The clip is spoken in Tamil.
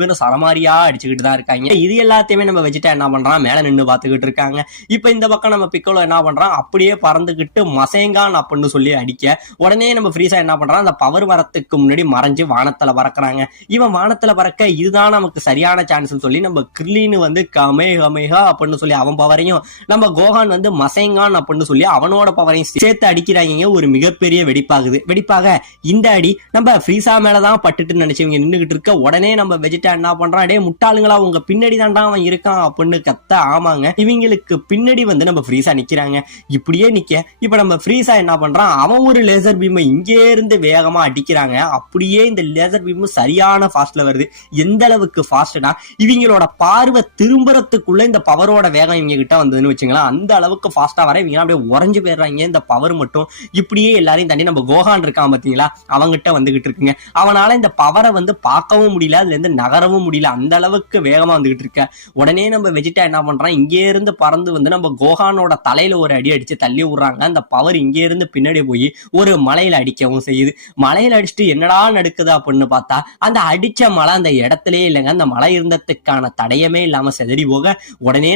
பேரும் சலமாரியா அடிச்சுக்கிட்டு தான் இருக்காங்க. இது எல்லாத்தையுமே நம்ம வெஜிடா என்ன பண்றான், மேல நின்று பாத்துக்கிட்டு இருக்காங்க. இப்ப இந்த பக்கம் நம்ம பிக்கோலோ என்ன பண்றான், அப்படியே பறந்துகிட்டு மசேங்கான் அப்படின்னு சொல்லி அடிக்க, உடனே நம்ம ஃப்ரீஸா என்ன பண்றான், அந்த பவர் வரத்துக்கு முன்னாடி மறைஞ்சு வானத்துல பறக்குறாங்க. இவன் வானத்துல பறக்க இதுதான் நமக்கு சரியான சான்ஸ் சொல்லி நம்ம கிர்லின்னு வந்து கமேகமேகா அப்படின்னு சொல்லி அவன் பவரையும், நம்ம கோகான் வந்து மசேங்கான் அப்படின்னு சொல்லி அவனோட பவரையும் சேர்த்து அடிக்கிறாங்க. ஒரு மிகப்பெரிய வெடிப்பாக இந்த அடி நம்ம ஃப்ரீஸா மேலதான் பட்டுட்டு நினைச்சவங்க நின்றுகிட்டு இருக்க, உடனே நம்ம வெஜிடா என்ன பண்றான், டே முட்டாளுங்களா உங்க பின்னாடி தாண்டா அவன் இருக்கான் அப்படின்னு கத்த. ஆமாங்க, இவங்களுக்கு பின்னாடி வந்து நம்ம ஃப்ரீஸா நிக்கிறாங்க. இப்படியே நிக்க இப்ப நம்ம ஃப்ரீஸா என்ன பண்றான், அவன் ஒரு லேசர் பீம் இங்கே இருந்து வேகமா அடிக்கிறாங்க. அப்படியே இந்த லேசர் பீம் சரியான ஃபாஸ்ட்ல வருது. எந்த அளவுக்கு ஃபாஸ்ட்னா, இவங்களோட பார்வை திரும்புறதுக்குள்ள இந்த பவரோட வேகம் இவங்க கிட்ட வந்ததுன்னு வச்சுங்களா, அந்த அளவுக்கு ஃபாஸ்டா வர இவங்க அப்படியே உறைஞ்சு போயிடுறாங்க. இந்த பவர் மட்டும் இப்படியே எல்லாரையும் தாண்டி நம்ம கோகான் இருக்கான் பாத்தீங்களா, அவங்கிட்ட வந்துகிட்டு இருக்குங்க. அவனால இந்த பவரை வந்து பார்க்கவும் முடியல, அதுல இருந்து நகரவும் முடியல, அந்த அளவுக்கு வேகமா வந்துகிட்டு இருக்க. உடனே நம்ம வெஜிடா என்ன பண்றான், இங்கே இருந்து பறந்து வந்து நம்ம கோகானோட தலையில ஒரு அடி அடிச்சு தள்ளி விடுறாங்க. அந்த பவர் இங்கே இருந்து பின்னாடி போய் ஒரு மலையில அடிக்கவும் செய்யுது. மலையில அடிச்சுட்டு என்னடா நடக்குது அப்படின்னு பார்த்தா, அந்த அடிச்ச மலை அந்த இடத்துலயே இல்லைங்க, அந்த மலை இருந்ததுக்கான தடயமே இல்லாம செதறி போக, உடனே